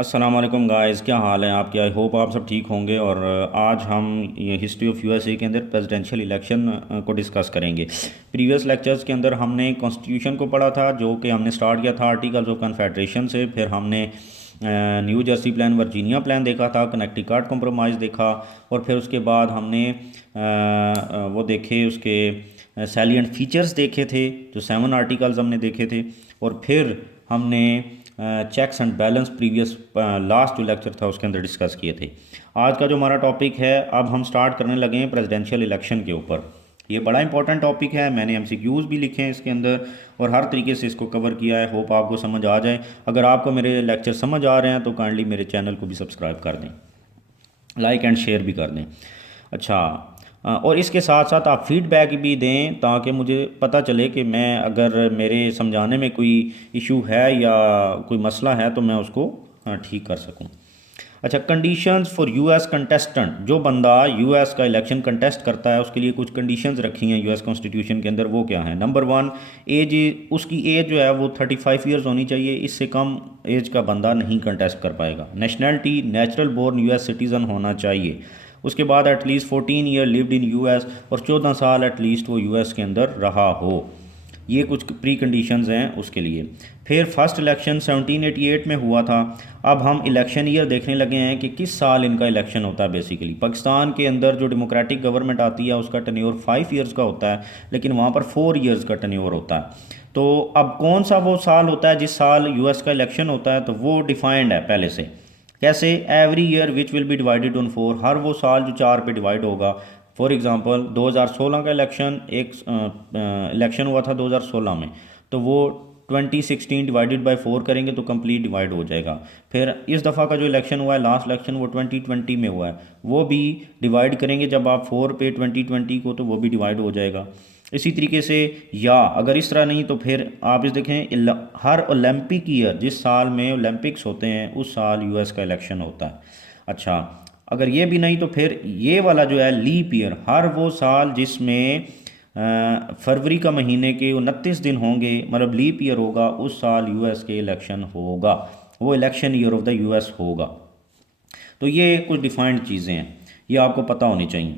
अस्सलाम वालेकुम गाइस, क्या हाल है आपके। आई होप आप सब ठीक होंगे। और आज हम ये हिस्ट्री ऑफ यूएसए के अंदर प्रेसिडेंशियल इलेक्शन को डिस्कस करेंगे। प्रीवियस लेक्चर्स के अंदर हमने कॉन्स्टिट्यूशन को पढ़ा था, जो कि हमने स्टार्ट किया था आर्टिकल्स ऑफ कन्फेडरेशन से। फिर हमने new Jersey plan, Virginia plan देखा था, कनेक्टिकट कॉम्प्रोमाइज़ देखा। और फिर उसके बाद हमने वो देखे, उसके सैलिएंट फीचर्स देखे थे, जो 7 आर्टिकल्स हमने देखे थे। और फिर हमने checks and balance previous last जो लेक्चर था उसके अंदर डिस्कस किए थे। आज का जो हमारा टॉपिक है, अब हम स्टार्ट करने लगे हैं प्रेसिडेंशियल इलेक्शन के ऊपर। ये बड़ा इंपॉर्टेंट टॉपिक है, मैंने एमसीक्यूज़ भी लिखे हैं इसके अंदर और हर तरीके से इसको कवर किया है। होप आपको समझ आ जाए। अगर आपको मेरे लेक्चर समझ आ रहे हैं तो काइंडली मेरे चैनल को भी सब्सक्राइब कर दें, लाइक एंड शेयर भी कर दें। अच्छा, और इसके साथ साथ आप फीडबैक भी दें ताकि मुझे पता चले कि मैं, अगर मेरे समझाने में कोई इशू है या कोई मसला है तो मैं उसको ठीक कर सकूं। अच्छा, कंडीशंस फॉर यूएस कंटेस्टेंट। जो बंदा यूएस का इलेक्शन कंटेस्ट करता है उसके लिए कुछ कंडीशंस रखी हैं यूएस कॉन्स्टिट्यूशन के अंदर। वो क्या है? Number 1, as. उसकी एज जो है वो 35 ईयर्स होनी चाहिए। इससे कम एज का बंदा नहीं कंटेस्ट कर पाएगा। Nationality, natural born US citizen होना चाहिए। उसके बाद at least 14 year lived in US, और 14 साल एटलीस्ट वो यूएस के अंदर रहा हो। ये कुछ प्री कंडीशंस हैं उसके लिए। फिर फर्स्ट इलेक्शन 1788 में हुआ था। अब हम इलेक्शन ईयर देखने लगे हैं कि किस साल इनका इलेक्शन होता है। बेसिकली पाकिस्तान के अंदर जो डेमोक्रेटिक गवर्नमेंट आती है उसका टेन्योर 5 ईयर्स का होता है, लेकिन वहाँ पर 4 ईयर्स का टेन्योर होता है। तो अब कौन सा वो साल होता है जिस साल यूएस का इलेक्शन होता है, तो वो डिफाइंड है पहले से। कैसे? Every year which will be divided on 4। हर वो साल जो 4 पे डिवाइड होगा। फॉर एग्ज़ाम्पल 2016 का इलेक्शन, एक इलेक्शन हुआ था 2016 में, तो वो 2016 डिवाइडेड बाय 4 करेंगे तो कंप्लीट डिवाइड हो जाएगा। फिर इस दफ़ा का जो इलेक्शन हुआ है, लास्ट इलेक्शन, वो 2020 में हुआ है, वो भी डिवाइड करेंगे जब आप 4 पे 2020 को, तो वो भी डिवाइड हो जाएगा। इसी तरीके से, या अगर इस तरह नहीं तो फिर आप इस देखें, हर ओलंपिक ईयर, जिस साल में ओलंपिक्स होते हैं उस साल यूएस का इलेक्शन होता है। अच्छा, अगर ये भी नहीं तो फिर ये वाला जो है लीप ईयर, हर वो साल जिसमें फरवरी का महीने के 29 दिन होंगे, मतलब लीप ईयर होगा, उस साल यूएस के इलेक्शन होगा। वो election year of the US होगा। तो ये कुछ डिफाइंड चीज़ें हैं, ये आपको पता होनी चाहिए।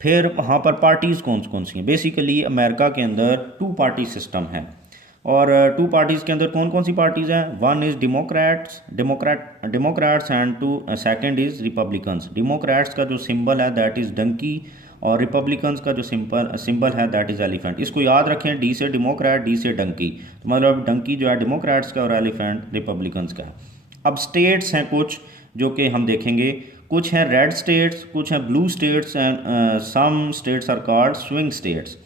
फिर वहाँ पर पार्टीज़ कौन कौन सी हैं? बेसिकली अमेरिका के अंदर 2 पार्टी सिस्टम है। और 2 पार्टीज़ के अंदर कौन कौन सी पार्टीज़ हैं? One is Democrats and two second is Republicans. Democrats का जो सिंबल है दैट इज़ डंकी, और रिपब्लिकन्स का जो सिंबल है दैट इज़ एलिफेंट। इसको याद रखें, डी से डेमोक्रेट, डी से डंकी। तो मतलब डंकी जो है डेमोक्रेट्स का और एलिफेंट रिपब्लिकन्स का है। अब स्टेट्स हैं कुछ जो कि हम देखेंगे। कुछ हैं रेड स्टेट्स, कुछ हैं blue states, and some states are called swing states.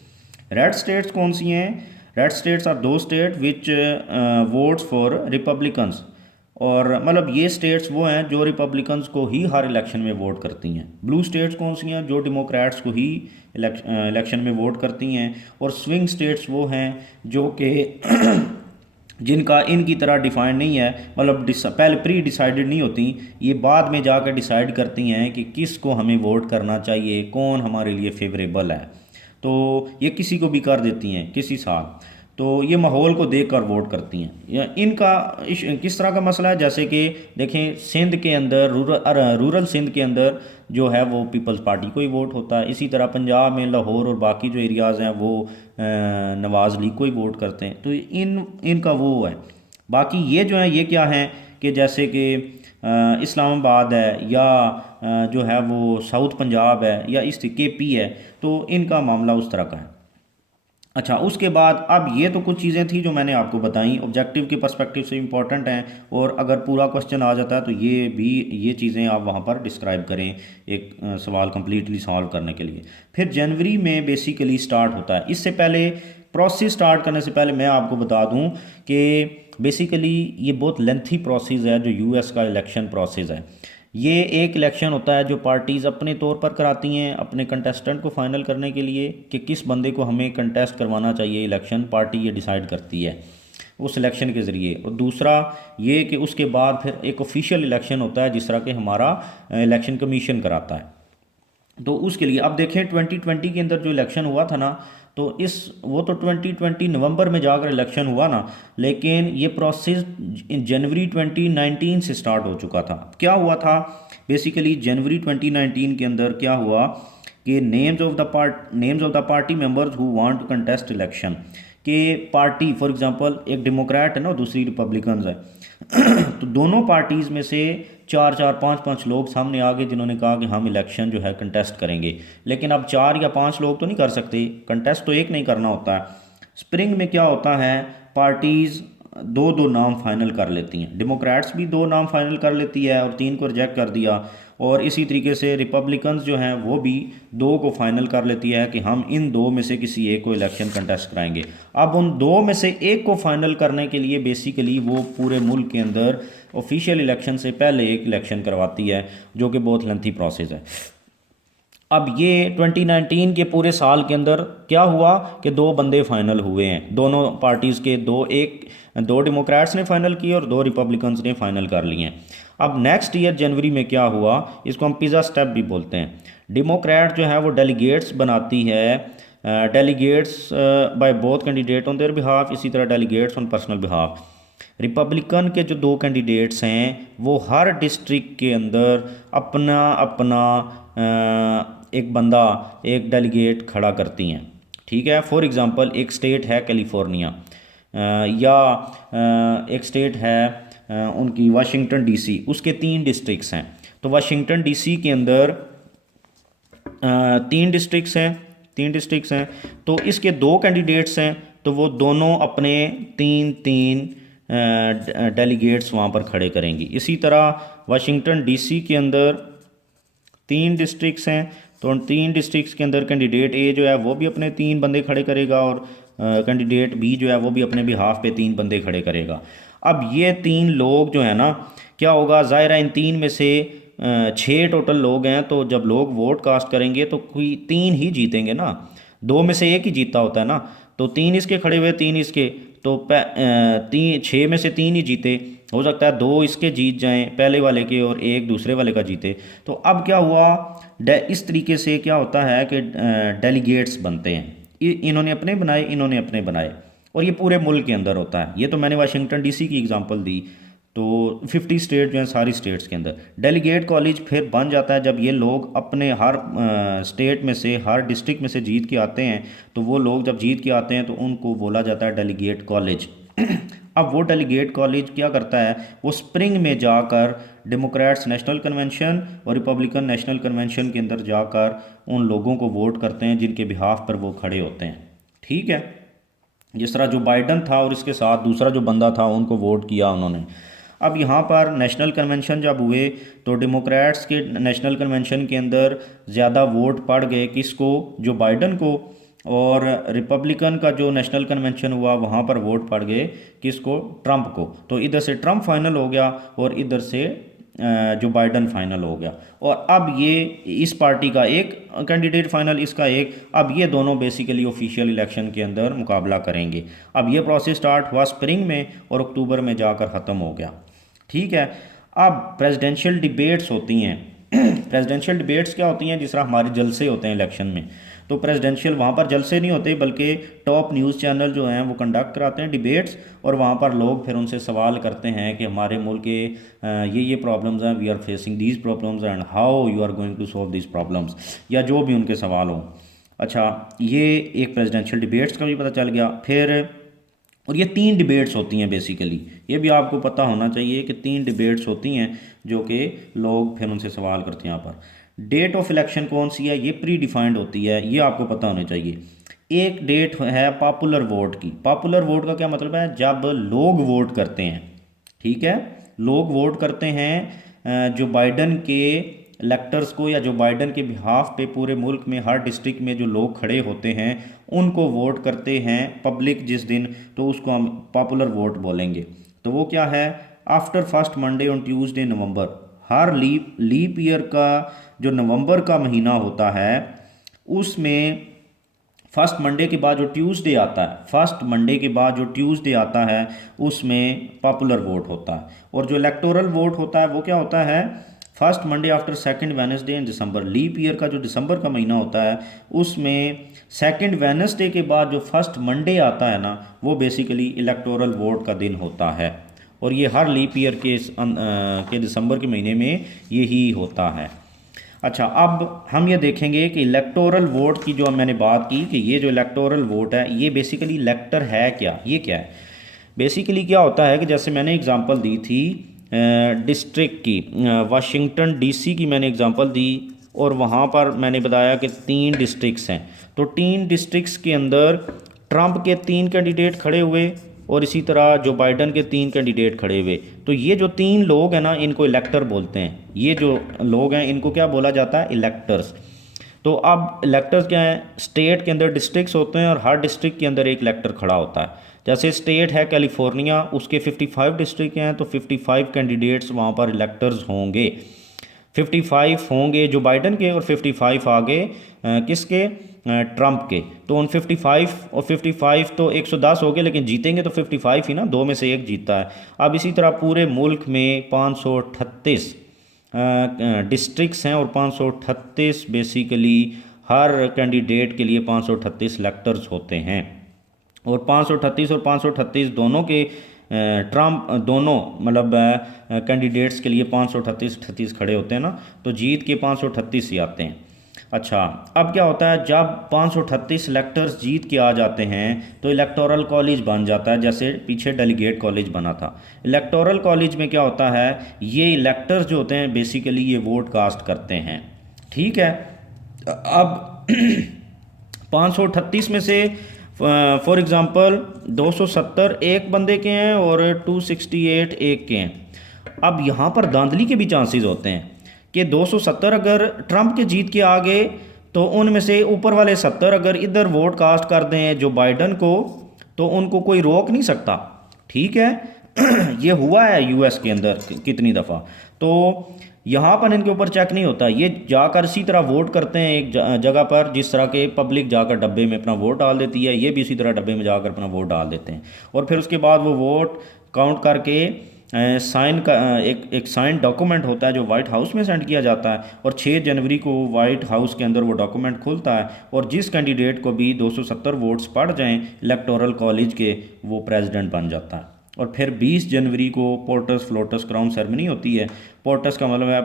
Red states कौन सी हैं? Red states are those state which votes for Republicans. और मतलब ये स्टेट्स वो हैं जो रिपब्लिकन्स को ही हर इलेक्शन में वोट करती हैं। ब्लू स्टेट्स कौन सी हैं? जो डेमोक्रेट्स को ही इलेक्शन में वोट करती हैं। और स्विंग स्टेट्स वो हैं जो कि जिनका इनकी तरह डिफाइंड नहीं है, मतलब पहले प्री डिसाइडेड नहीं होती, ये बाद में जाकर डिसाइड करती हैं कि किस को हमें वोट करना चाहिए, कौन हमारे लिए फेवरेबल है। तो ये किसी को भी कर देती हैं किसी साल। तो ये माहौल को देखकर वोट करती हैं। या इनका किस तरह का मसला है, जैसे कि देखें सिंध के अंदर, रूरल सिंध के अंदर जो है वो पीपल्स पार्टी को ही वोट होता है। इसी तरह पंजाब में लाहौर और बाकी जो एरियाज़ हैं वो नवाज़ लीग को ही वोट करते हैं। तो इनका वो है। बाकी ये जो है ये क्या है कि जैसे कि इस्लामाबाद है, या जो है वो साउथ पंजाब है, या इस केपी है, तो इनका मामला उस तरह का है। अच्छा, उसके बाद अब ये तो कुछ चीज़ें थी जो मैंने आपको बताई, ऑब्जेक्टिव के पर्सपेक्टिव से इंपॉर्टेंट हैं। और अगर पूरा क्वेश्चन आ जाता है तो ये चीज़ें आप वहाँ पर डिस्क्राइब करें एक सवाल कंप्लीटली सॉल्व करने के लिए। फिर जनवरी में बेसिकली स्टार्ट होता है। इससे पहले प्रोसेस स्टार्ट करने से पहले मैं आपको बता दूँ कि बेसिकली ये बहुत लेंथी प्रोसेस है जो यूएस का इलेक्शन प्रोसेस है। ये एक इलेक्शन होता है जो पार्टीज़ अपने तौर पर कराती हैं अपने कंटेस्टेंट को फाइनल करने के लिए कि किस बंदे को हमें कंटेस्ट करवाना चाहिए इलेक्शन। पार्टी ये डिसाइड करती है उस इलेक्शन के ज़रिए। और दूसरा ये कि उसके बाद फिर एक ऑफिशियल इलेक्शन होता है जिस तरह के हमारा इलेक्शन कमीशन कराता है। तो उसके लिए अब देखें 2020 के अंदर जो इलेक्शन हुआ था ना, तो इस वो तो 2020 नवंबर में जाकर इलेक्शन हुआ ना, लेकिन ये प्रोसेस जनवरी 2019 से स्टार्ट हो चुका था। क्या हुआ था बेसिकली जनवरी 2019 के अंदर क्या हुआ कि names of the party members who want to contest election के पार्टी, फॉर एग्जांपल एक डेमोक्रेट है ना, दूसरी रिपब्लिकन्स है तो दोनों पार्टीज़ में से चार चार पाँच पाँच लोग सामने आ गए जिन्होंने कहा कि हम इलेक्शन जो है कंटेस्ट करेंगे। लेकिन अब चार या पाँच लोग तो नहीं कर सकते, कंटेस्ट तो एक नहीं करना होता है। स्प्रिंग में क्या होता है, पार्टीज़ दो दो नाम फाइनल कर लेती हैं। डेमोक्रेट्स भी दो नाम फाइनल कर लेती है और तीन को रिजेक्ट कर दिया, और इसी तरीके से रिपब्लिकन्स जो हैं वो भी दो को फाइनल कर लेती है कि हम इन दो में से किसी एक को इलेक्शन कंटेस्ट कराएंगे। अब उन दो में से एक को फाइनल करने के लिए बेसिकली वो पूरे मुल्क के अंदर ऑफिशियल इलेक्शन से पहले एक इलेक्शन करवाती है, जो कि बहुत लेंथी प्रोसेस है। अब ये 2019 के पूरे साल के अंदर क्या हुआ कि दो बंदे फाइनल हुए हैं, दोनों पार्टीज़ के दो डेमोक्रेट्स ने फाइनल किए और दो रिपब्लिकन्स ने फाइनल कर लिए हैं। अब नेक्स्ट ईयर जनवरी में क्या हुआ, इसको हम पिज़्ज़ा स्टेप भी बोलते हैं। डेमोक्रेट जो है वो डेलीगेट्स बनाती है, delegates by both candidate on their behalf, इसी तरह delegates on personal behalf. Republican के जो दो कैंडिडेट्स हैं वो हर डिस्ट्रिक्ट के अंदर अपना अपना एक बंदा, एक डेलीगेट खड़ा करती हैं। ठीक है, फॉर एग्ज़ाम्पल एक स्टेट है कैलिफोर्निया, या एक स्टेट है उनकी वाशिंगटन डीसी, उसके 3 डिस्ट्रिक्ट्स हैं। तो वाशिंगटन डीसी के अंदर 3 डिस्ट्रिक्ट्स हैं, तो इसके 2 कैंडिडेट्स हैं, तो वो दोनों अपने 3 डेलीगेट्स वहाँ पर खड़े करेंगी। इसी तरह वाशिंगटन डीसी के अंदर 3 डिस्ट्रिक्ट्स हैं, तो उन 3 डिस्ट्रिक्ट्स के अंदर कैंडिडेट ए जो है वो भी अपने 3 बंदे खड़े करेगा, और कैंडिडेट बी जो है वो भी अपने बिहाफ पे 3 बंदे खड़े करेगा। अब ये 3 लोग जो है ना, क्या होगा, ज़ाहिर है इन 3 में से 6 टोटल लोग हैं, तो जब लोग वोट कास्ट करेंगे तो कोई 3 ही जीतेंगे ना, 2 में से एक ही जीतता होता है ना। तो 3 इसके खड़े हुए, 3 इसके, तो 6 में से 3 ही जीते। हो सकता है 2 इसके जीत जाएं पहले वाले के और एक दूसरे वाले का जीते। तो अब क्या हुआ, इस तरीके से क्या होता है कि डेलीगेट्स बनते हैं, इन्होंने अपने बनाए, इन्होंने अपने बनाए, और ये पूरे मुल्क के अंदर होता है। ये तो मैंने वाशिंगटन डीसी की एग्जांपल दी, तो 50 स्टेट जो हैं, सारी स्टेट्स के अंदर डेलीगेट कॉलेज फिर बन जाता है जब ये लोग अपने हर स्टेट में से, हर डिस्ट्रिक्ट में से जीत के आते हैं। तो वो लोग जब जीत के आते हैं तो उनको बोला जाता है डेलीगेट कॉलेज। अब वो डेलीगेट कॉलेज क्या करता है, वो स्प्रिंग में जाकर डेमोक्रेट्स नेशनल कन्वेंशन और रिपब्लिकन नेशनल कन्वेंशन के अंदर जाकर उन लोगों को वोट करते हैं जिनके बिहाफ पर वो खड़े होते हैं। ठीक है, जिस तरह जो बाइडन था और इसके साथ दूसरा जो बंदा था उनको वोट किया उन्होंने। अब यहाँ पर नेशनल कन्वेंशन जब हुए तो डेमोक्रेट्स के नेशनल कन्वेंशन के अंदर ज़्यादा वोट पड़ गए किसको, जो बाइडन को, और रिपब्लिकन का जो नेशनल कन्वेंशन हुआ वहाँ पर वोट पड़ गए किसको, ट्रंप को। तो इधर से ट्रंप फाइनल हो गया और इधर से जो बाइडन फाइनल हो गया। और अब ये इस पार्टी का एक कैंडिडेट फाइनल, इसका एक, अब ये दोनों बेसिकली ऑफिशियल इलेक्शन के अंदर मुकाबला करेंगे। अब ये प्रोसेस स्टार्ट हुआ स्प्रिंग में और अक्टूबर में जाकर ख़त्म हो गया। ठीक है, अब प्रेसिडेंशियल डिबेट्स होती हैं। प्रेसिडेंशियल डिबेट्स क्या होती हैं, जिस तरह हमारे जलसे होते हैं इलेक्शन में, तो प्रेसिडेंशियल वहाँ पर जलसे नहीं होते बल्कि टॉप न्यूज़ चैनल जो हैं वो कंडक्ट कराते हैं डिबेट्स, और वहाँ पर लोग फिर उनसे सवाल करते हैं कि हमारे मुल्क के ये प्रॉब्लम्स हैं, we are facing these problems and how you are going to solve these problems, या जो भी उनके सवाल हों। अच्छा, ये एक प्रेसिडेंशियल डिबेट्स का भी पता चल गया। फिर और ये 3 डिबेट्स होती हैं बेसिकली, ये भी आपको पता होना चाहिए कि 3 डिबेट्स होती हैं जो कि लोग फिर उनसे सवाल करते हैं। यहाँ पर डेट ऑफ इलेक्शन कौन सी है, ये प्री डिफाइंड होती है, ये आपको पता होना चाहिए। एक डेट है पॉपुलर वोट की। पॉपुलर वोट का क्या मतलब है, जब लोग वोट करते हैं। ठीक है, लोग वोट करते हैं जो बाइडन के इलेक्टर्स को, या जो बाइडन के बिहाफ पे पूरे मुल्क में हर डिस्ट्रिक्ट में जो लोग खड़े होते हैं उनको वोट करते हैं पब्लिक जिस दिन, तो उसको हम पॉपुलर वोट बोलेंगे। तो वो क्या है, after first Monday on Tuesday November, हर लीप ईयर का जो नवंबर का महीना होता है उसमें फर्स्ट मंडे के बाद जो ट्यूसडे आता है, फर्स्ट मंडे के बाद जो ट्यूसडे आता है उसमें पॉपुलर वोट होता है। और जो इलेक्टोरल वोट होता है वो क्या होता है, first Monday after second Wednesday in December. Leap year का जो दिसंबर का महीना होता है उसमें सेकंड वेडनेसडे के बाद जो फर्स्ट मंडे आता है ना, वो बेसिकली इलेक्टोरल वोट का दिन होता है। और ये हर लीप ईयर के दिसंबर के महीने में यही होता है। अच्छा, अब हम ये देखेंगे कि इलेक्टोरल वोट की जो मैंने बात की कि ये जो इलेक्टोरल वोट है ये बेसिकली इलेक्टर है क्या, ये क्या है। बेसिकली क्या होता है कि जैसे मैंने एग्जांपल दी थी डिस्ट्रिक्ट की, वाशिंगटन डीसी की मैंने एग्जांपल दी, और वहाँ पर मैंने बताया कि 3 डिस्ट्रिक्ट्स हैं। तो 3 डिस्ट्रिक्ट्स के अंदर ट्रंप के 3 कैंडिडेट खड़े हुए और इसी तरह जो बाइडन के 3 कैंडिडेट खड़े हुए। तो ये जो 3 लोग हैं ना, इनको इलेक्टर बोलते हैं। ये जो लोग हैं इनको क्या बोला जाता है, इलेक्टर्स। तो अब इलेक्टर्स क्या हैं, स्टेट के अंदर डिस्ट्रिक्ट्स होते हैं और हर डिस्ट्रिक्ट के अंदर एक इलेक्टर खड़ा होता है। जैसे स्टेट है कैलिफोर्निया, उसके 55 डिस्ट्रिक्ट हैं, तो 55 कैंडिडेट्स वहाँ पर इलेक्टर्स होंगे। 55 होंगे जो बाइडन के और 55 आगे किसके, ट्रंप के। तो उन 55 और 55 तो 110 हो गए, लेकिन जीतेंगे तो 55 ही ना, 2 में से 1 जीता है। अब इसी तरह पूरे मुल्क में 538 डिस्ट्रिक्ट्स हैं और 538 बेसिकली हर कैंडिडेट के लिए 538 इलेक्टर्स होते हैं। और 538 और 538 दोनों के ट्रम्प दोनों मतलब कैंडिडेट्स के लिए 538 खड़े होते हैं ना, तो जीत के 538 ही आते हैं। अच्छा, अब क्या होता है, जब 538 इलेक्टर्स जीत के आ जाते हैं तो इलेक्टोरल कॉलेज बन जाता है, जैसे पीछे डेलीगेट कॉलेज बना था। इलेक्टोरल कॉलेज में क्या होता है, ये इलेक्टर्स जो होते हैं बेसिकली ये वोट कास्ट करते हैं। ठीक है, अब 538 में से फॉर एग्ज़ाम्पल 270 एक बंदे के हैं और 268 एक के हैं। अब यहाँ पर धांधली के भी चांसेस होते हैं कि 270 अगर ट्रंप के जीत के आ गए तो उनमें से ऊपर वाले 70 अगर इधर वोट कास्ट कर दें जो बाइडन को, तो उनको कोई रोक नहीं सकता। ठीक है ये हुआ है यूएस के अंदर कितनी दफ़ा। तो यहाँ पर इनके ऊपर चेक नहीं होता, ये जाकर इसी तरह वोट करते हैं एक जगह पर, जिस तरह के पब्लिक जाकर डब्बे में अपना वोट डाल देती है, ये भी इसी तरह डब्बे में जाकर अपना वोट डाल देते हैं। और फिर उसके बाद वो वोट काउंट करके साइन का एक साइन डॉक्यूमेंट होता है जो वाइट हाउस में सेंड किया जाता है, और 6 जनवरी को वाइट हाउस के अंदर वो डॉक्यूमेंट खुलता है, और जिस कैंडिडेट को भी 270 वोट्स पड़ जाएं इलेक्टोरल कॉलेज के, वो प्रेसिडेंट बन जाता है। और फिर 20 जनवरी को पोर्टस फ्लोटस क्राउन सेरेमनी होती है। पोर्टस का मतलब है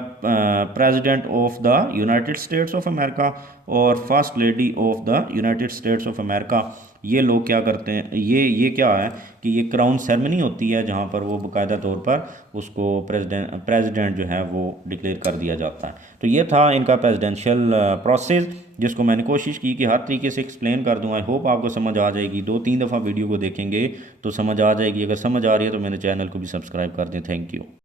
president of the United States of America और first lady of the United States of America. ये लोग क्या करते हैं, ये क्या है कि ये क्राउन सेरेमनी होती है जहाँ पर वो बाकायदा तौर पर उसको प्रेसिडेंट जो है वो डिक्लेयर कर दिया जाता है। तो ये था इनका प्रेसिडेंशियल प्रोसेस, जिसको मैंने कोशिश की कि हर तरीके से एक्सप्लेन कर दूँ। आई होप आपको समझ आ जाएगी। 2-3 दफ़ा वीडियो को देखेंगे तो समझ आ जाएगी। अगर समझ आ रही है तो मेरे चैनल को भी सब्सक्राइब कर दें। Thank you.